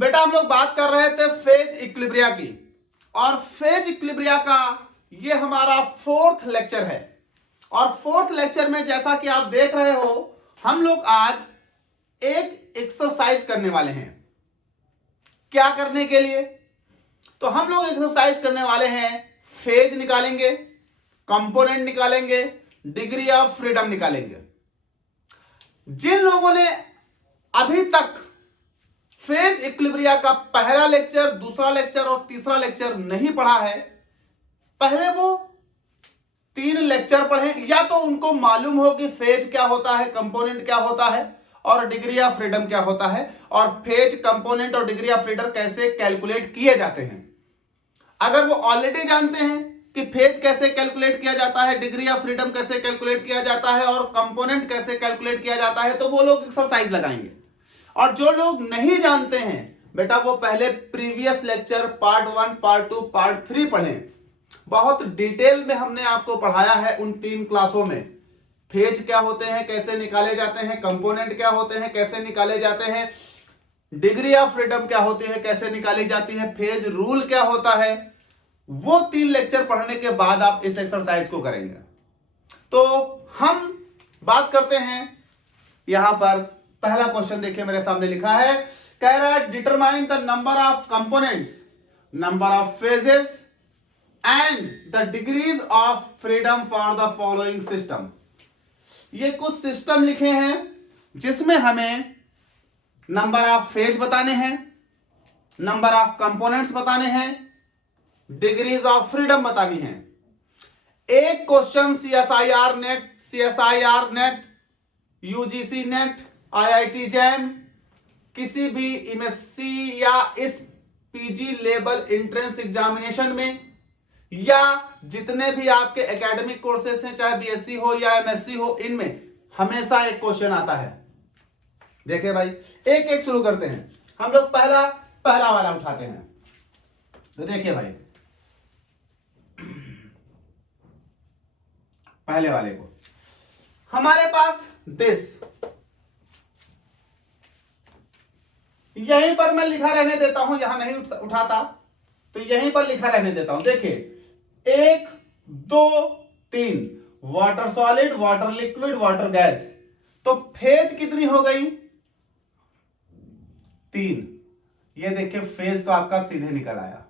बेटा हम लोग बात कर रहे थे फेज इक्विलिब्रिया की, और फेज इक्विलिब्रिया का ये हमारा फोर्थ लेक्चर है। और फोर्थ लेक्चर में जैसा कि आप देख रहे हो, हम लोग आज एक एक्सरसाइज करने वाले हैं। क्या करने के लिए? तो हम लोग एक्सरसाइज करने वाले हैं, फेज निकालेंगे, कंपोनेंट निकालेंगे, डिग्री ऑफ फ्रीडम निकालेंगे। जिन लोगों ने अभी तक फेज इक्विलिब्रिया का पहला लेक्चर, दूसरा लेक्चर और तीसरा लेक्चर नहीं पढ़ा है, पहले वो 3 लेक्चर पढ़े, या तो उनको मालूम हो कि फेज क्या होता है, कंपोनेंट क्या होता है और डिग्री ऑफ फ्रीडम क्या होता है, और फेज, कंपोनेंट और डिग्री ऑफ फ्रीडम कैसे कैलकुलेट किए जाते हैं। अगर वो ऑलरेडी जानते हैं कि फेज कैसे कैलकुलेट किया जाता है, डिग्री ऑफ फ्रीडम कैसे कैलकुलेट किया जाता है और कंपोनेंट कैसे कैलकुलेट किया जाता है, तो वो लोग एक्सरसाइज लगाएंगे। और जो लोग नहीं जानते हैं बेटा, वो पहले previous lecture part 1, part 2, part 3 पढ़ें। बहुत डिटेल में हमने आपको पढ़ाया है उन 3 क्लासों में। फेज क्या होते हैं, कैसे निकाले जाते हैं, कंपोनेंट क्या होते हैं, कैसे निकाले जाते हैं, डिग्री ऑफ फ्रीडम क्या होती है, कैसे निकाली जाती है, फेज रूल क्या होता है। वो 3 लेक्चर पढ़ने के बाद आप इस एक्सरसाइज को करेंगे। तो हम बात करते हैं, यहां पर पहला क्वेश्चन देखिए मेरे सामने लिखा है, कह रहा है determine the number of components, number of phases and the degrees of freedom for the following system. ये कुछ सिस्टम लिखे हैं जिसमें हमें नंबर ऑफ फेज बताने हैं, नंबर ऑफ कंपोनेंट्स बताने हैं, डिग्रीज ऑफ फ्रीडम बतानी है। एक question CSIR net, UGC net, IIT jam, किसी भी एमएससी या इस पीजी लेवल एंट्रेंस एग्जामिनेशन में, या जितने भी आपके एकेडमिक कोर्सेस हैं, चाहे बीएससी हो या एमएससी हो, इनमें हमेशा एक क्वेश्चन आता है। देखिए भाई, एक एक शुरू करते हैं। हम लोग पहला वाला उठाते हैं। तो देखिए भाई, पहले वाले को हमारे पास दिस, यहीं पर मैं लिखा रहने देता हूं, यहां नहीं उठाता तो यहीं पर लिखा रहने देता हूं। देखिए 1 2 3, water solid, water liquid, water gas. तो फेज कितनी हो गई? 3। ये देखिए फेज तो आपका सीधे निकल आया,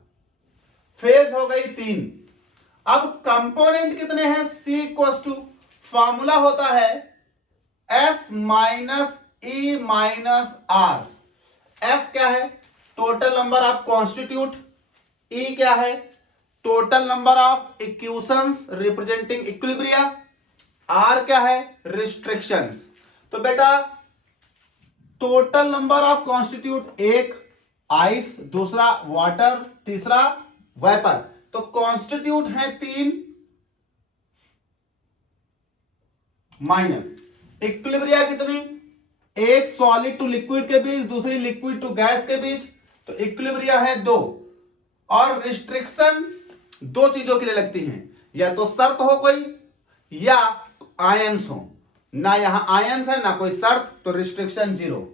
फेज हो गई 3। अब कंपोनेंट कितने हैं? C इक्वल्स टू, फॉर्मूला होता है S minus E minus R। S क्या है? Total number of constitute. E क्या है? Total number of equations representing equilibria. R क्या है? रिस्ट्रिक्शंस। तो बेटा total number of constitute, 1 ice, दूसरा वाटर, तीसरा वेपर। तो कॉन्स्टिट्यूट है 3 माइनस इक्विलिब्रिया कितनी? एक सॉलिड टू लिक्विड के बीच, दूसरी लिक्विड टू गैस के बीच, तो इक्विलिब्रिया है 2। और रिस्ट्रिक्शन 2 चीजों के लिए लगती हैं, या तो शर्त हो कोई या आयंस हो। ना यहां आयंस है ना कोई शर्त, तो रिस्ट्रिक्शन 0।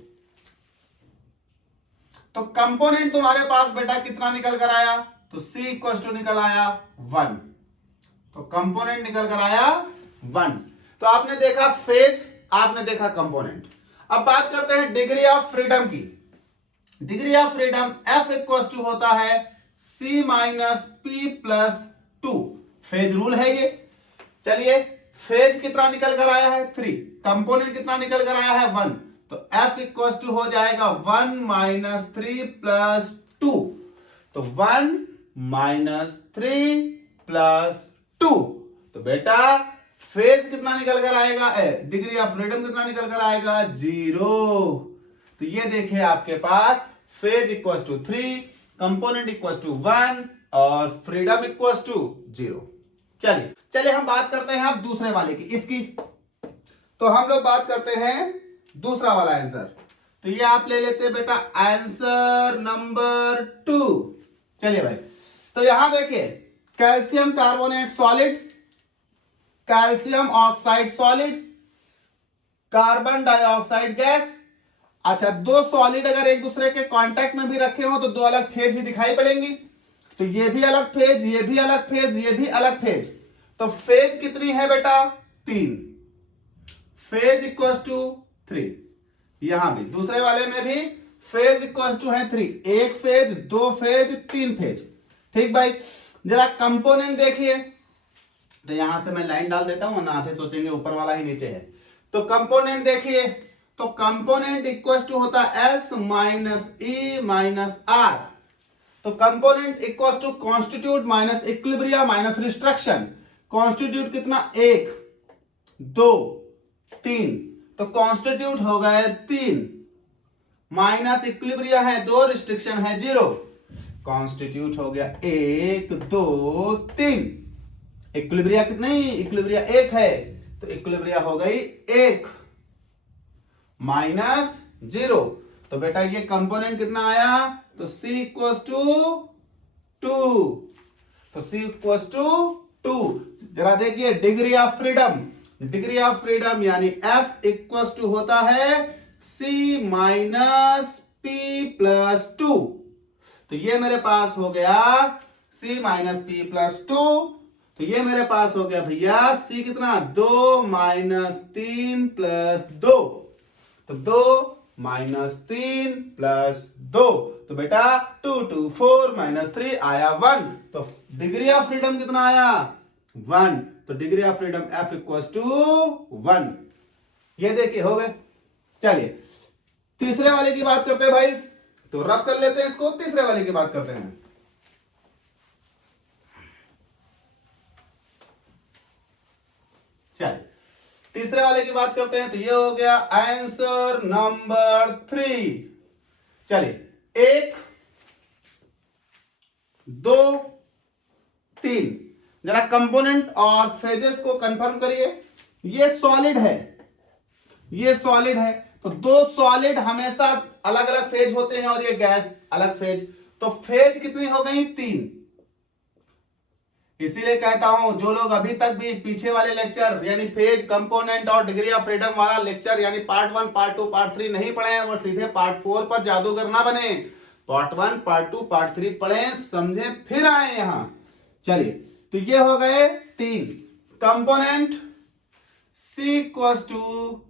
तो कंपोनेंट तुम्हारे पास बेटा कितना निकल कर आया? तो C इक्वल टू निकल आया 1। तो कंपोनेंट निकल कर आया 1। तो आपने देखा फेज, आपने देखा कंपोनेंट। अब बात करते हैं डिग्री ऑफ फ्रीडम की। Degree of freedom F equal to होता है C minus P plus 2। Phase rule है ये। चलिए, फेज कितना निकल कर आया है? 3। कंपोनेंट कितना निकल कर आया है? 1। तो F इक्वल टू हो जाएगा 1 माइनस 3 प्लस 2। तो 1 माइनस 3 प्लस 2। तो बेटा फेज कितना निकल कर आएगा? डिग्री ऑफ फ्रीडम कितना निकल कर आएगा? 0। तो ये देखिए आपके पास phase equal to 3, component equal to 1 और फ्रीडम इक्वल टू 0। चलिए हम बात करते हैं अब दूसरे वाले की, इसकी। तो हम लोग बात करते हैं दूसरा वाला आंसर। तो ये आप ले लेते हैं बेटा आंसर नंबर 2। चलिए भाई, तो यहां देखिए calcium carbonate solid, calcium oxide solid, carbon dioxide gas, अच्छा, दो सॉलिड अगर एक दूसरे के कांटेक्ट में भी रखे हो तो दो अलग फेज ही दिखाई पड़ेंगी। तो ये भी अलग फेज, ये भी अलग फेज, ये भी अलग फेज। तो फेज कितनी है बेटा? 3। Phase equals to 3। यहां भी दूसरे वाले में भी फेज इक्वल्स टू है 3। एक फेज, दो फेज, 3 फेज। ठीक भाई, जरा कंपोनेंट देखिए। तो यहां से मैं लाइन डाल देता हूं ना, आधे सोचेंगे ऊपर वाला ही नीचे है। तो कंपोनेंट देखिए, तो कंपोनेंट इक्वल टू होता है S minus E minus R. तो component equal to constitute minus equilibria minus restriction. Constitute कितना? 1 2 3। तो कॉन्स्टिट्यूट हो गए 3, माइनस इक्विलिब्रिया है 2, रिस्ट्रिक्शन है 0। कॉन्स्टिट्यूट हो गया 1 2 3। इक्विलिब्रिया कितनी? इक्विलिब्रिया 1 है, तो इक्विलिब्रिया हो गई 1 माइनस 0। तो बेटा ये कंपोनेंट कितना आया? तो C इक्वल्स टू 2। तो C इक्वल्स टू 2। जरा देखिए degree of freedom. Degree of freedom यानी F इक्वल्स टू होता है C माइनस P प्लस 2। तो ये मेरे पास हो गया C माइनस P प्लस 2। तो ये मेरे पास हो गया भैया C कितना? 2 माइनस 3 प्लस 2। तो 2 माइनस 3 प्लस 2। तो बेटा 2 2 4 माइनस 3 आया 1। तो डिग्री ऑफ फ्रीडम कितना आया? 1। तो degree of freedom F equals to 1। ये देखिए हो गए। चलिए तीसरे वाले की बात करते हैं भाई। तो रफ कर लेते हैं इसको, तीसरे वाले की बात करते हैं। चलिए तीसरे वाले की बात करते हैं। तो ये हो गया आंसर नंबर 3। चलिए 1 2 3। जरा कंपोनेंट और फेजेस को कंफर्म करिए। ये सॉलिड है, ये सॉलिड है। तो दो सॉलिड हमेशा अलग अलग फेज होते हैं और ये गैस अलग फेज। तो फेज कितनी हो गई? 3। इसीलिए कहता हूं जो लोग अभी तक भी पीछे वाले लेक्चर यानी फेज, कंपोनेंट और डिग्री ऑफ फ्रीडम वाला लेक्चर यानी पार्ट 1 पार्ट 2 पार्ट 3 नहीं पढ़े हैं, वो सीधे पार्ट 4 पर जादूगर ना बने। पार्ट 1 पार्ट 2 पार्ट 3 पढ़े, समझे, फिर आए यहां। चलिए तो ये हो गए 3 component. C equals to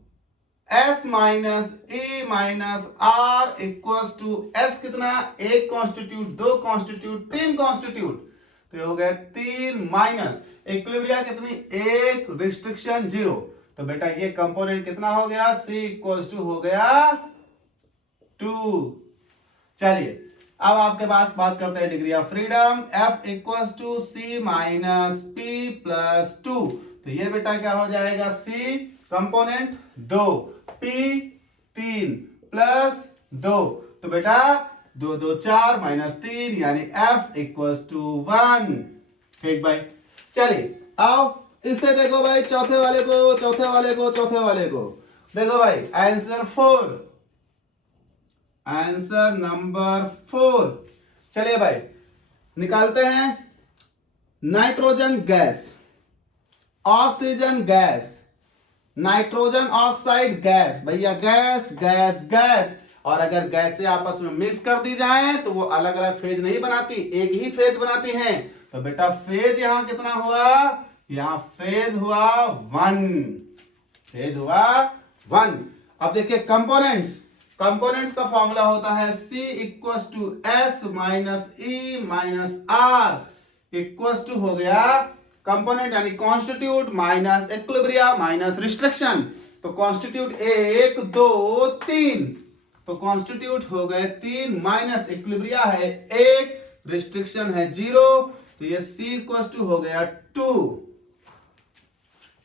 S minus E minus R equals to S कितना? 1 कॉन्स्टिट्यूट, 2 कॉन्स्टिट्यूट, 3 कॉन्स्टिट्यूट। तो हो गया 3 माइनस इक्विलिब्रिया कितनी? 1, रिस्ट्रिक्शन 0। तो बेटा ये कंपोनेंट कितना हो गया? C इक्वल्स टू हो गया 2। चलिए अब आपके पास बात करते हैं degree of freedom. F equals to C minus P plus 2। तो ये बेटा क्या हो जाएगा? C component 2, P 3 plus 2। तो बेटा 2 2 4 माइनस 3 यानी F इक्वल्स टू 1। ठीक भाई, चलिए आओ इससे देखो भाई चौथे वाले को, चौथे वाले को, चौथे वाले को देखो भाई। Answer 4, answer number 4। चलिए भाई निकालते हैं। Nitrogen gas, oxygen gas, nitrogen oxide gas. भैया गैस गैस गैस, और अगर गैस से आपस में मिक्स कर दी जाए तो वो अलग अलग फेज नहीं बनाती, एक ही फेज बनाती हैं। तो बेटा फेज यहां कितना हुआ? यहां फेज हुआ 1। फेज हुआ 1। अब देखिए कंपोनेंट्स, कंपोनेंट्स का फॉर्मूला होता है C equals to S minus E minus R equals to हो गया कंपोनेंट यानी constituent minus equilibria minus restriction. तो कॉन्स्टिट्यूट 1 2 3। तो कॉन्स्टिट्यूट हो गए 3 माइनस इक्विलिब्रिया है 1, रिस्ट्रिक्शन है 0। तो ये C इक्वल्स टू हो गया 2।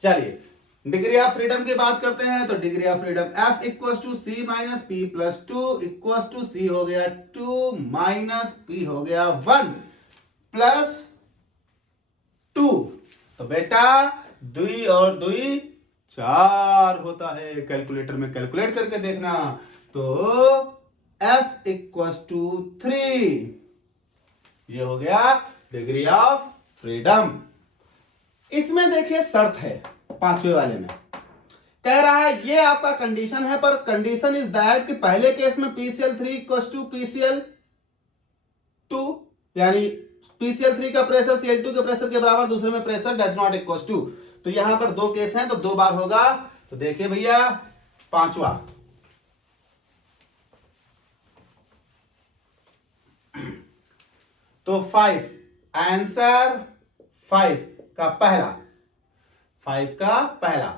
चलिए डिग्री ऑफ फ्रीडम की बात करते हैं। तो degree of freedom F equals to C minus P plus 2 equals to C हो गया 2 माइनस P हो गया 1 प्लस 2। तो बेटा 2 और 2 4 होता है। कैलकुलेटर में कैलकुलेट करके देखना। तो F इक्वल्स टू 3। ये हो गया डिग्री ऑफ फ्रीडम। इसमें देखिए शर्त है पांचवें वाले में कह रहा है ये आपका कंडीशन है, पर कंडीशन इज दैट कि पहले केस में PCl3 इक्वल टू PCl2, यानी PCl3 का प्रेशर Cl2 के प्रेशर के बराबर, दूसरे में pressure does not equal to. तो यहां पर दो केस हैं तो दो बार होगा। तो देखिए भैया पांचवा, तो 5 आंसर 5 का पहला।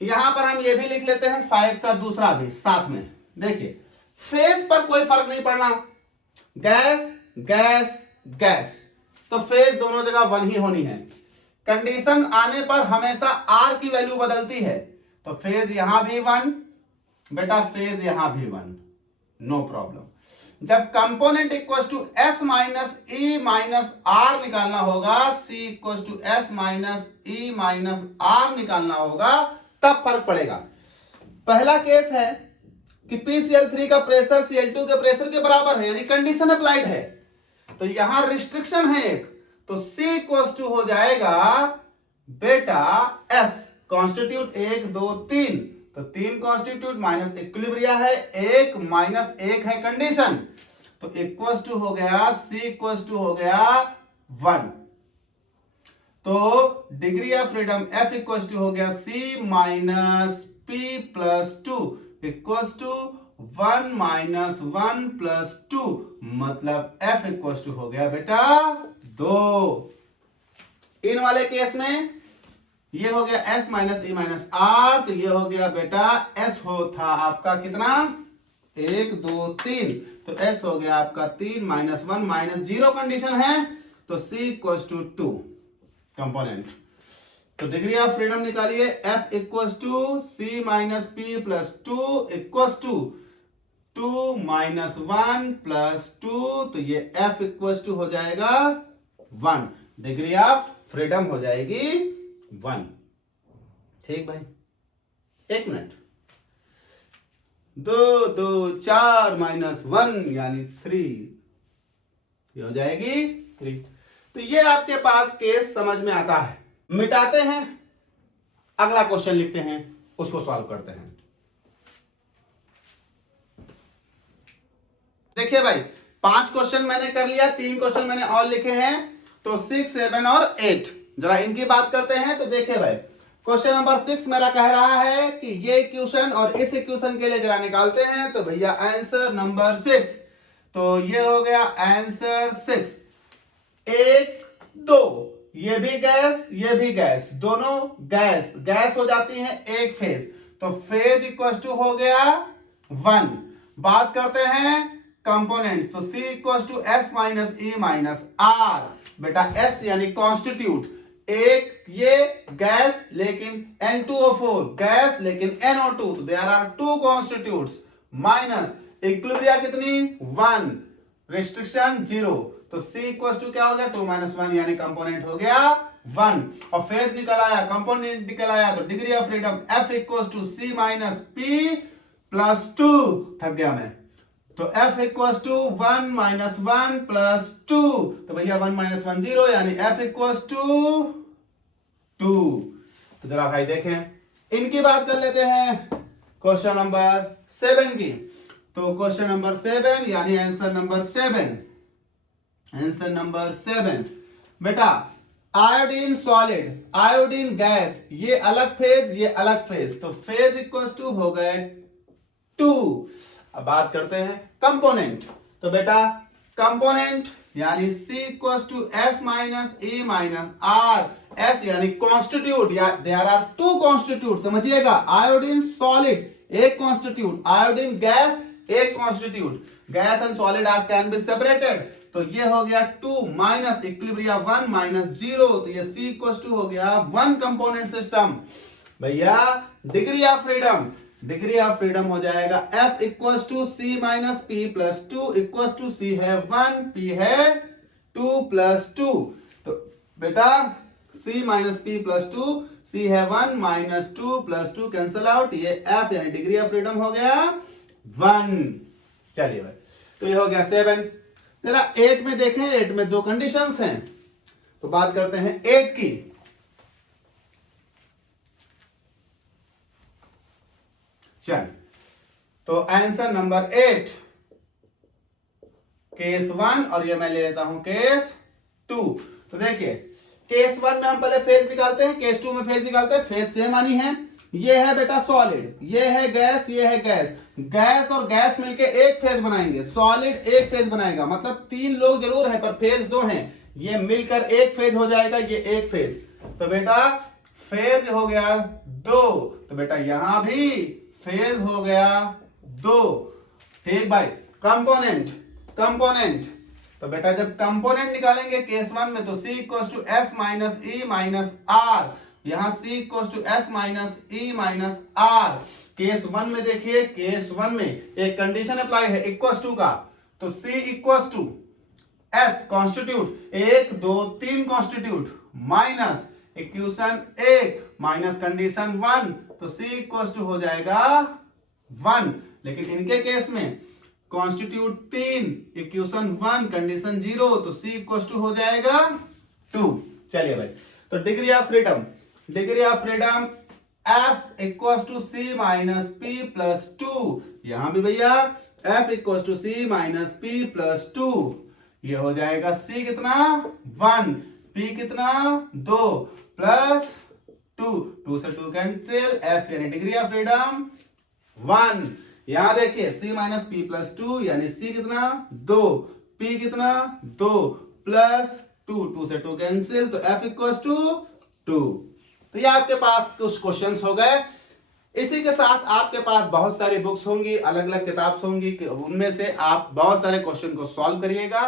यहां पर हम ये भी लिख लेते हैं 5 का दूसरा भी साथ में। देखिए फेज पर कोई फर्क नहीं पड़ना, गैस गैस गैस, तो फेज दोनों जगह 1 ही होनी है। कंडीशन आने पर हमेशा आर की वैल्यू बदलती है, तो फेज यहां भी 1 बेटा, फेज यहां भी 1, नो प्रॉब्लम। जब component equal to S minus E minus R निकालना होगा, C equal to S minus E minus R निकालना होगा, तब फर्क पड़ेगा। पहला केस है कि PCl3 का प्रेशर Cl2 के प्रेशर के बराबर है, यानी कंडीशन अप्लाइड है। तो यहां रिस्ट्रिक्शन है एक, तो C इक्वल टू हो जाएगा बेटा S कॉन्स्टिट्यूट 1 2 3, तो 3 कॉन्स्टिट्यूट माइनस इक्विलिब्रिया है, 1 माइनस 1 है कंडीशन, तो इक्वल टू हो गया C इक्वल टू हो गया 1। तो degree of freedom F equal to हो गया C minus P plus 2 equal to 1 minus 1 plus 2, मतलब F इक्वल टू हो गया बेटा 2। इन वाले केस में ये हो गया S minus E minus R, तो ये हो गया बेटा S हो था आपका कितना 1 2 3, तो S हो गया आपका 3 माइनस 1 माइनस 0 कंडीशन है, तो C इक्वल टू 2 कंपोनेंट। तो डिग्री ऑफ फ्रीडम निकालिए, F equal to C minus P plus 2 equal to 2 minus 1 plus 2, तो ये F इक्वल टू हो जाएगा 1, डिग्री ऑफ फ्रीडम हो जाएगी 1। ठीक भाई, एक मिनट, 2 2 4 माइनस 1 यानी 3, ये हो जाएगी 3। तो ये आपके पास केस समझ में आता है। मिटाते हैं, अगला क्वेश्चन लिखते हैं, उसको सॉल्व करते हैं। देखिए भाई 5 क्वेश्चन मैंने कर लिया, 3 क्वेश्चन मैंने और लिखे हैं, तो 6 7 और 8 जरा इनकी बात करते हैं। तो देखिए भाई क्वेश्चन नंबर 6 मेरा कह रहा है कि ये इक्वेशन और इस इक्वेशन के लिए जरा निकालते हैं। तो भैया आंसर नंबर 6, तो ये हो गया आंसर 6। 1 2, ये भी गैस ये भी गैस, दोनों गैस गैस हो जाती है एक फेज, तो फेज इक्वल टू हो गया 1। बात करते हैं कंपोनेंट, तो C equal to S minus E minus R, बेटा S यानी कॉन्स्टिट्यूट, एक ये गैस लेकिन N2O4 गैस लेकिन NO2, तो there are 2 constituents, minus equilibria कितनी 1, रिस्ट्रिक्शन 0, तो C इक्वल टू क्या हो गया 2 माइनस 1, यानी कंपोनेंट हो गया 1, और फेज निकल आया, कंपोनेंट निकल आया, तो degree of freedom F equal to C minus P plus 2, थक गया मैं, तो F equal to 1 minus 1 plus 2, तो भैया 1 माइनस 1 0, यानी F इक्वल टू 2। तो जरा भाई देखें, इनकी बात कर लेते हैं क्वेश्चन नंबर 7 की। तो क्वेश्चन नंबर 7 यानी आंसर नंबर 7, आंसर नंबर 7 बेटा आयोडीन सॉलिड आयोडीन गैस, ये अलग फेज ये अलग फेज, तो फेज इक्वल टू हो गए 2। अब बात करते हैं कंपोनेंट, तो बेटा कंपोनेंट यानी C equal to S minus E minus R, S यानी कॉन्स्टिट्यूट, या देयर आर 2 कॉन्स्टिट्यूट, समझिएगा, आयोडीन सॉलिड एक कॉन्स्टिट्यूट, आयोडीन गैस एक constituent, gas and solid are can be separated, तो ये हो गया 2 माइनस इक्विलिब्रिया 1 माइनस 0, तो ये C इक्वल टू हो गया 1 कंपोनेंट सिस्टम। भैया degree of freedom, degree of freedom हो जाएगा F equal to C minus P plus 2 equal to C है 1 P है 2 प्लस 2, तो बेटा C minus P plus 2, C है 1 माइनस 2 प्लस 2 कैंसल आउट, ये F यानी डिग्री ऑफ फ्रीडम हो गया 1। चलिए भाई, तो ये हो गया 7। जरा 8 में देखें, 8 में 2 कंडीशंस हैं, तो बात करते हैं 8 की। चल, तो आंसर नंबर 8 केस 1 और ये मैं ले लेता हूं केस 2। तो देखिए केस 1 में हम पहले फेज निकालते हैं, केस 2 में फेज निकालते हैं। फेज सेम आनी है। ये है बेटा सॉलिड, ये है गैस, ये है गैस। गैस और गैस मिलके एक फेज बनाएंगे, सॉलिड एक फेज बनाएगा, मतलब 3 लोग जरूर है पर फेज 2 हैं। ये मिलकर एक फेज हो जाएगा, ये एक फेज। तो बेटा फेज हो गया 2, तो बेटा यहां भी फेज हो गया 2। ठीक भाई। कंपोनेंट, कंपोनेंट, तो बेटा जब कंपोनेंट निकालेंगे केस 1 में तो C equals to S minus E minus R, यहां C equals to S minus E minus R। Case 1 में देखिए, केस 1 में एक कंडीशन अप्लाई है इक्वल्स टू का, तो C equals to S constituent 1 2 3 constituent minus equation 1 minus condition 1, तो C equals to हो जाएगा 1। लेकिन इनके केस में कॉन्स्टिट्यूट 3 इक्वेशन 1 कंडीशन 0, तो C इक्वल्स टू हो जाएगा 2। चलिए भाई, तो degree of freedom, degree of freedom F equals to C minus P plus 2। यहां भी भैया F equals to C minus P plus 2, ये हो जाएगा C कितना 1, P कितना 2 प्लस 2, 2 से 2 कैंसिल, F यानी डिग्री ऑफ फ्रीडम 1। यहां देखिए C माइनस P प्लस 2 यानी C कितना 2, P कितना 2 प्लस 2, 2 से 2 कैंसिल, तो F इक्वल्स टू 2। तो ये आपके पास कुछ क्वेश्चंस हो गए। इसी के साथ आपके पास बहुत सारी बुक्स होंगी, अलग अलग किताब्स होंगी, उनमें से आप बहुत सारे क्वेश्चन को सॉल्व करिएगा।